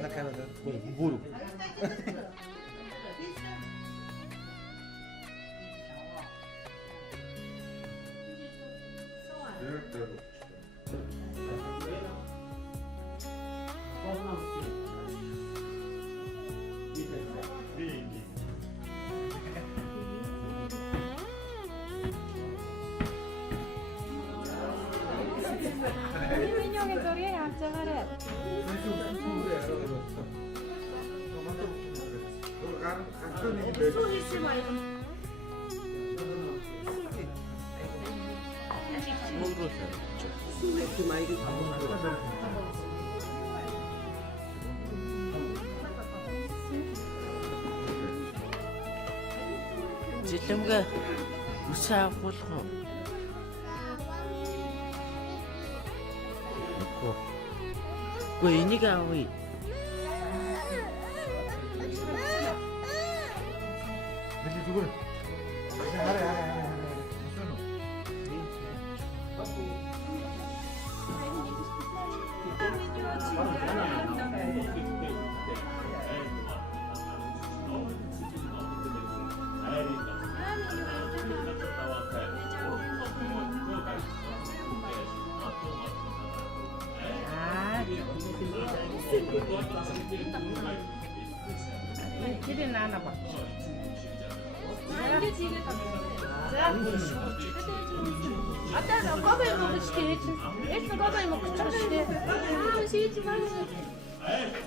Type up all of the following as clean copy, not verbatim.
Na cara da burro. Жилэмгээ үсээ авах уу? Гүй энийг авъя. Били зүгээр. Хараа. Kiri nana bak. Ата говей 먹고 싶대. 애써 говей 먹고 싶대. 아, 시지 마.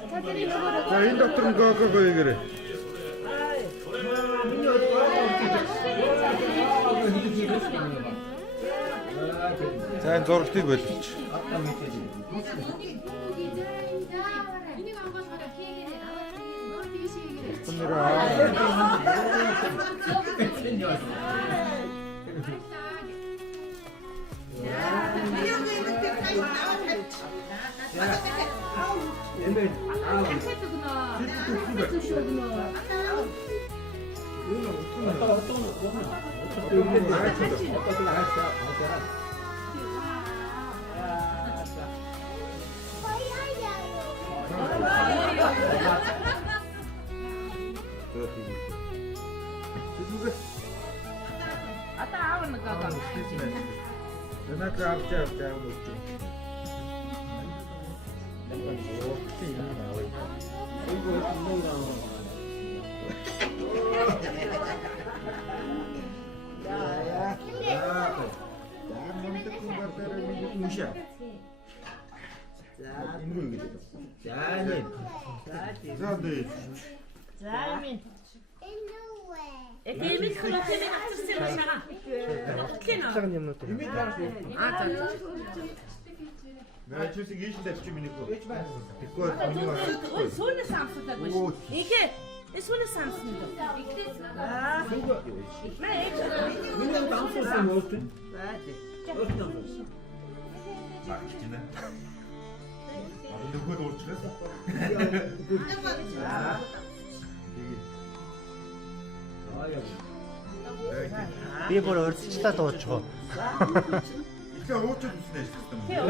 자들이 먹으라고. 자, 인 доктор говей 얘기해. За, энэ зургтыг болчих. Ата аавна гага. Она крафтер там вот. Экемис хлопемин авчирсан шага. Отлино. На чүсиг ийш тавьчих миний гоо. Ой, сүүний самсдаг биш. Игээ сүүний самсан дөө. Миний дамссан мөрт. Нөгөө дуурчлаа. Би бүр өрсчлээ дуучихоо. Ихээ уучаад үснэ шүү дээ.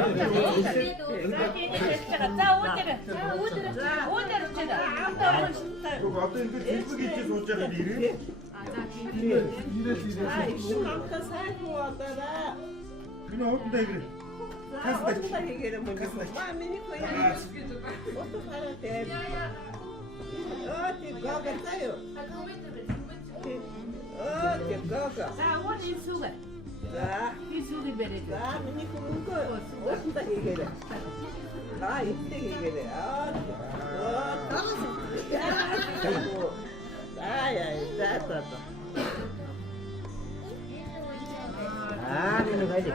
За үүдэр үчээд. Нөгөө одоо ингэ хэлбэг хийж сууж байгаа юм ирээ. Шин амта сайхан удаараа. Миний уудаа ирээ. Тастай хийгээрэн бүгд. Маа миний коё. Ото хараа тэр. Ти гага таяо. Ти гага. За уут исүгэ. За. Исүгэ бэрээ. За миний хүмүүнко ото хийгээрэн. Итэ хийгээрэн. За. Энэ гайд.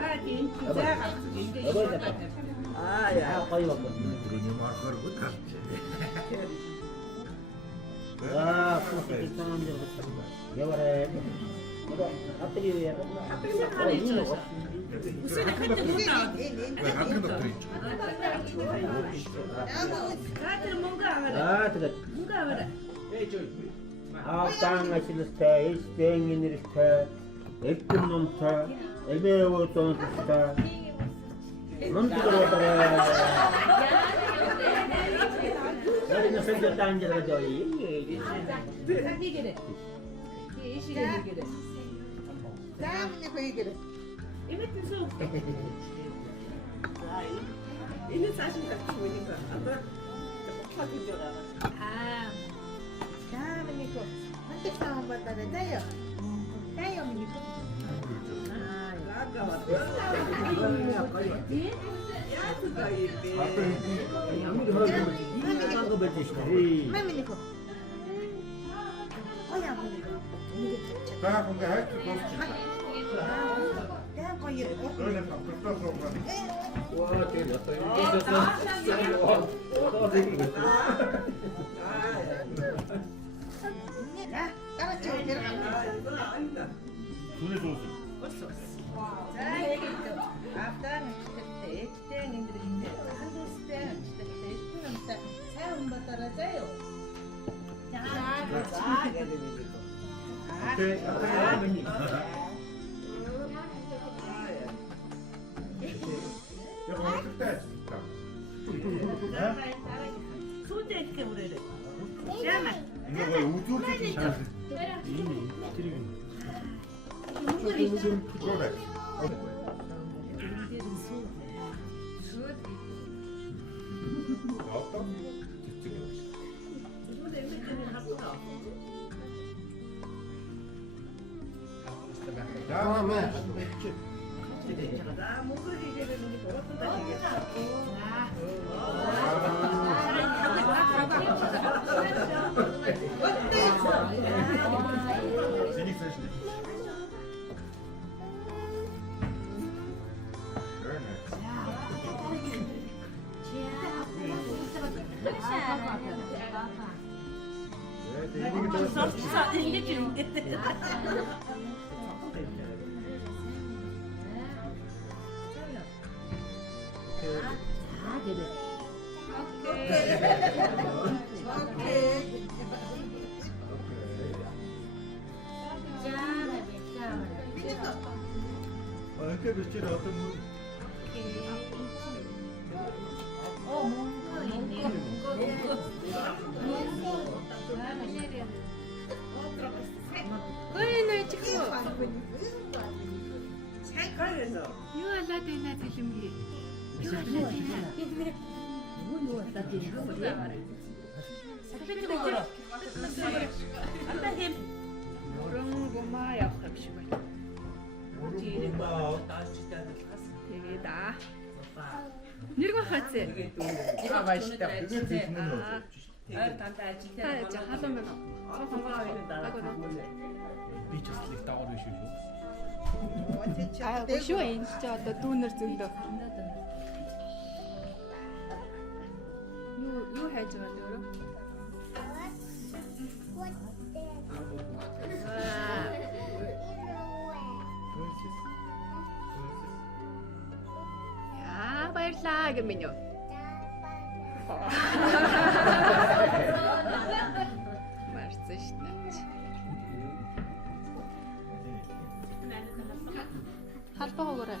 Яа гоё баг. Түрүүний маркер гот гарч. Пустит там держится. Яварэ. Апри. Үсээ хэвчээ гутаа. Хатган доктор хийж. Катер мөнгө аваарай. Тэгээд. Мөнгө аваарай. Таан ажилластай, эцдэн инэрхтэй, элдэн номтой 애매하고 또 진짜 멈추고 있다가 여기는 생겼다 앉아가지고 Samen bekeren. Ini saçım kaçmış benim de. Ama çok güzel ama. Meniko. Nanti sama batara tayo. Tayo meniko. Laga var. Yatı da iyi. Meniko. Oya meniko. Daha konga her türlü dost çıkar. Ya koyu. Öyle kapırtla sonra. Ya, kamu cuci kamu. Suni sosu. After ekten indirinde. Handusten işte sayon batara tayo. Oke, ya kamu kete. Su dökke buraya. Hemen. 이거 왜 우주 기준 잘 이미 드리고. 그래. 나왔다? 야, 나 목을 이제는 어떤 다니겠어. 지닉 쓰시네. 이렇게 며칠에 어떤 분? Ой, çıkıyor. 그래서 Yuvarladı ne şimdi? Burun goma yapmış böyle. 되게 나. 이거 같이. 그게 드시는 거죠. 자, 하자면 저 건강하거든. 아, 쉬워 진짜 너 돈을 쓴다. 요 해줘 말이야. 야, 발사 그러면요. Marzyśnać. 핫바가 그래.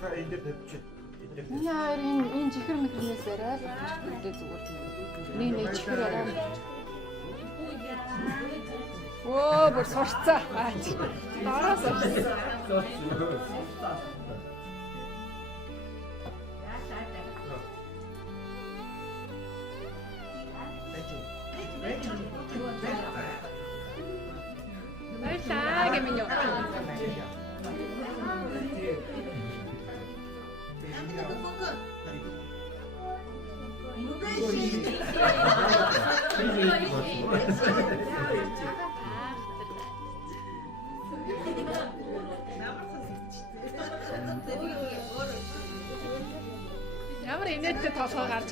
다 이제 됐지. Я ин чихэр мэтрнээсээрээ бүгдээ зүгээр. Нэг чихэрээр. Оо, бүр сурцаа. Дараа сурцаа. Баярлаа гэмнё.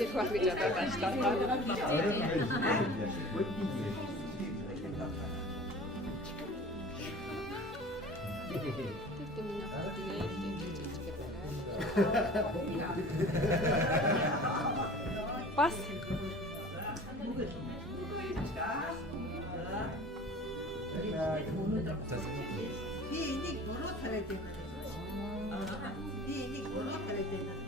죄송합니다. 다시 나가. Pas. ini guru terhadap ini guru terhadap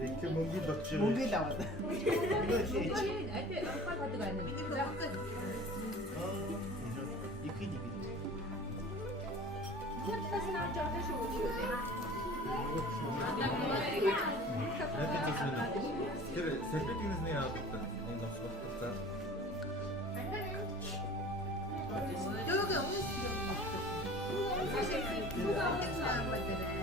이렇게 몽기 덕질. 목이 나왔다. 그래, 세트팅은 해야 겠다. 뭔가 쏟았다. 여기 없었어요. 사실 누가 없는 것들은 가자.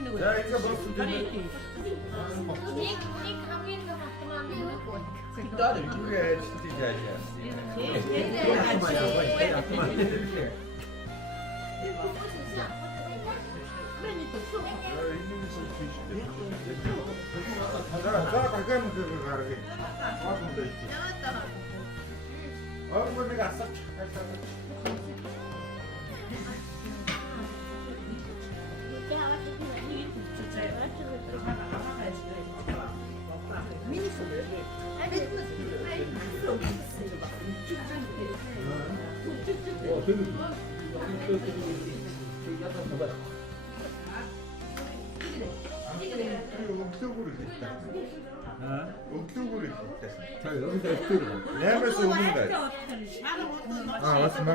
수고했어. 야, 이거 먹으면 되네. 그래, 진짜 잘이야. 가까이면 그거 가르게. 와서 더 있지. 뭐 내가 싹 옥석으로 했다. 옥석으로 했다. 저 여기서 스토리가. 내면서 오는 거야. 아, 맞습니다.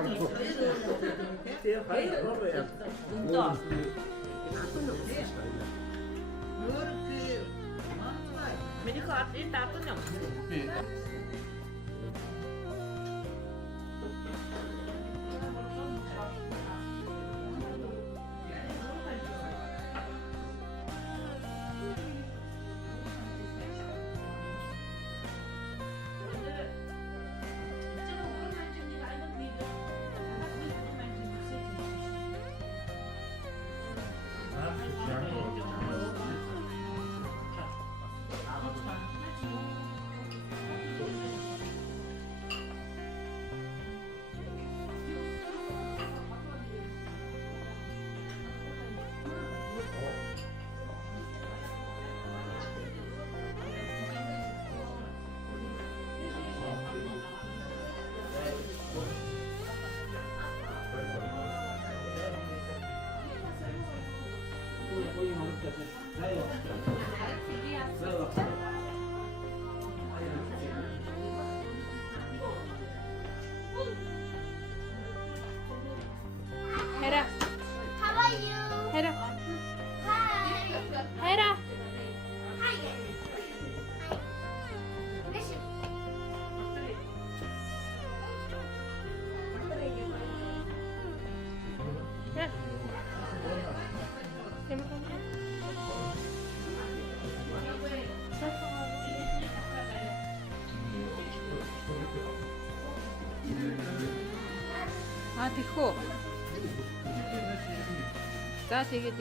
해라. How are you? 해라. Hi. 해라. Hi. Listen. 해. 아, 됐고. 자, 되게.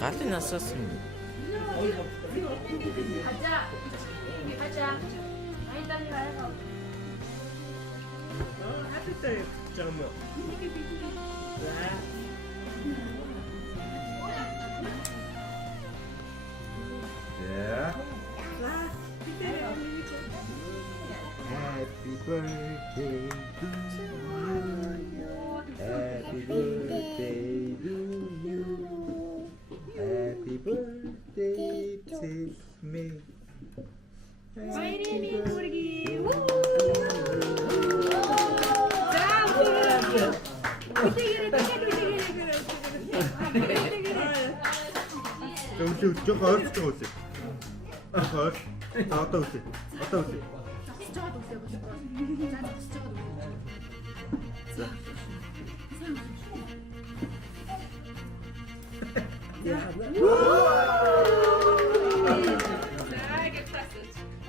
가지 났었습니다. 가자. 많이 빨리 가요. 하트들 잠깐만. 예. 와, 그때 언니 Happy birthday to you. Happy birthday to you. Happy birthday to me. 와이리니 부르기. 저 가을 저 어때? 가을. 나 어때? 어때?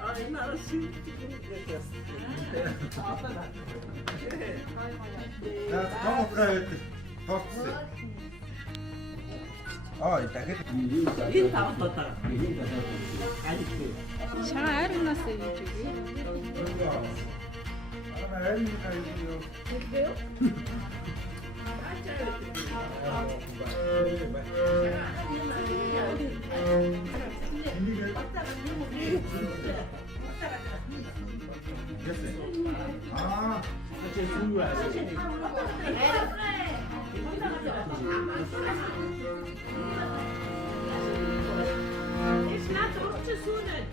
얼마나 신기했어. 나 방어 프라이드 박스. 아, 이따 그 인다 어떻다. 인다 아직도. 잘 알아놨어요, 이쪽이. 아, 엘리가 있어요. 아, 제 친구야. It's not up to Sunan.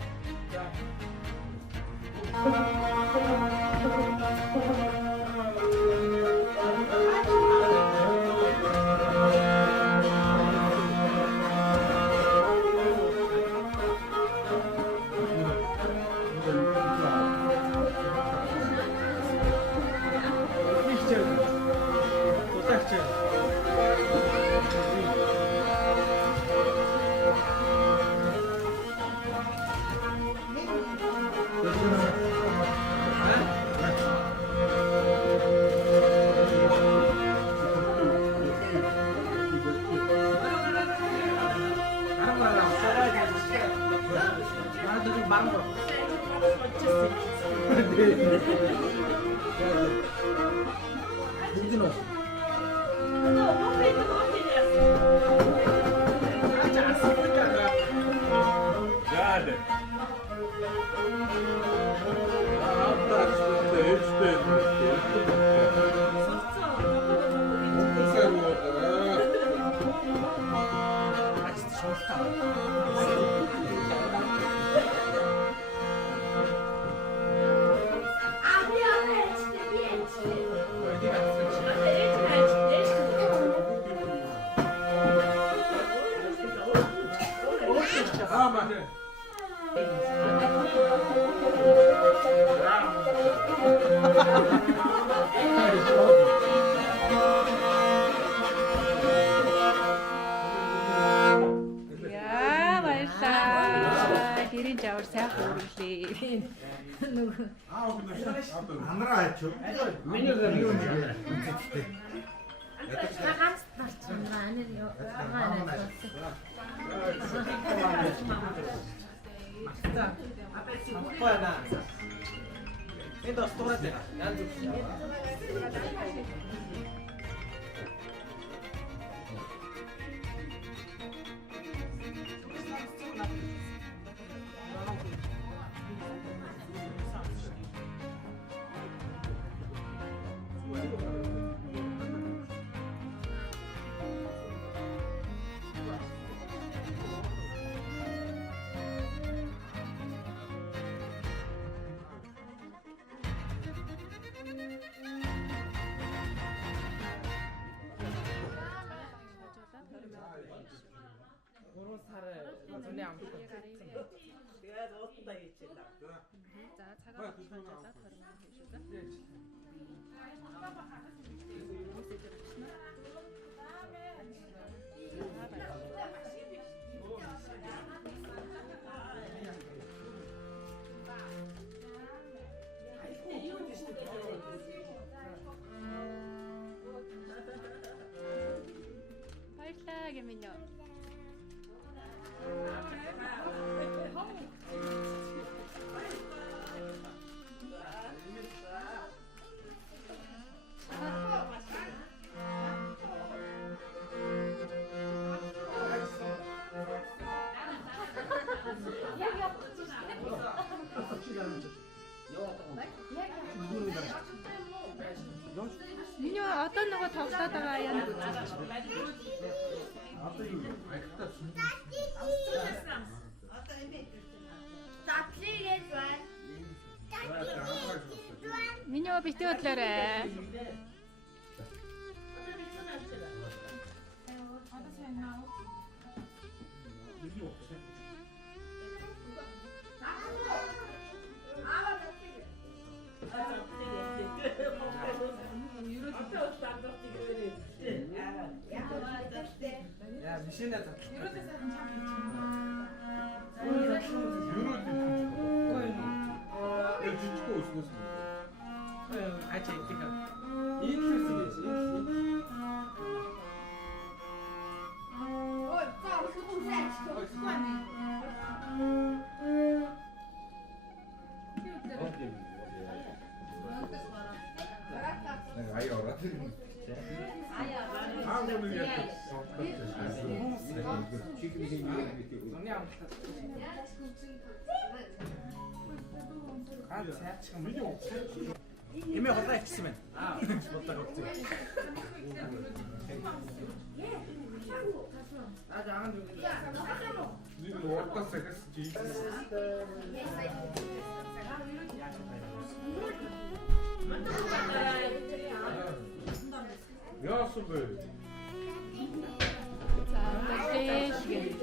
봉준호. 야, 네. 안 알아야죠. 메뉴가 Pana. Ito, store te. 내가 어떻다 했지. 펄딱이면요. 민요 어떤 거 더 싸다가요? 민요 비슷했더래. 야, 미신에서. 아, 제가 이미 왔다 했으면. 왔다 갔지. 자, 빼시게.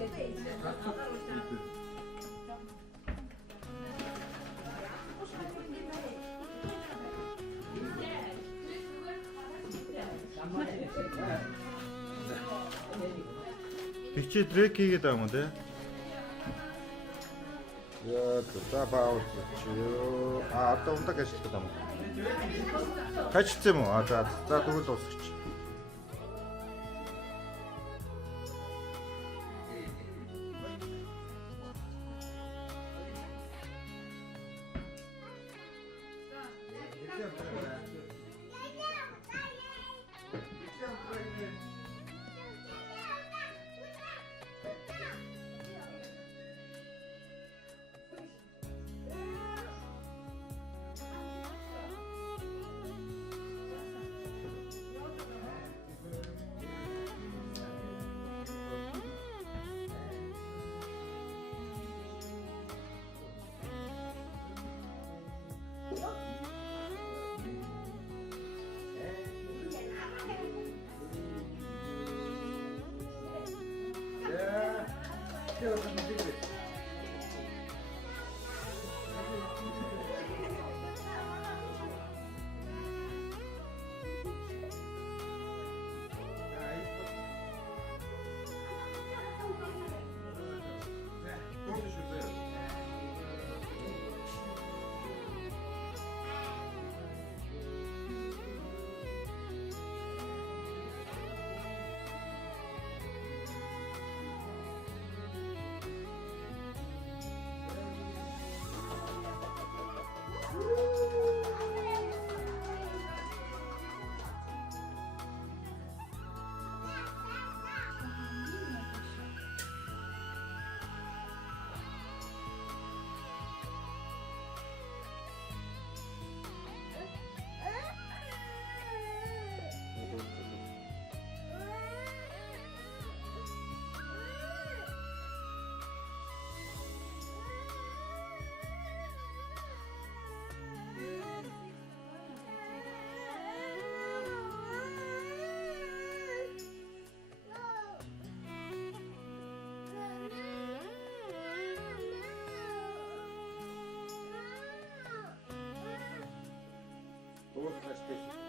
Бичи дрекигээ даамаа те. Яа, табаут чи. Одоо унтаа гэж хэлдэг юм. Качцсан юм уу? За тэгвэл дуусчих. Ось наш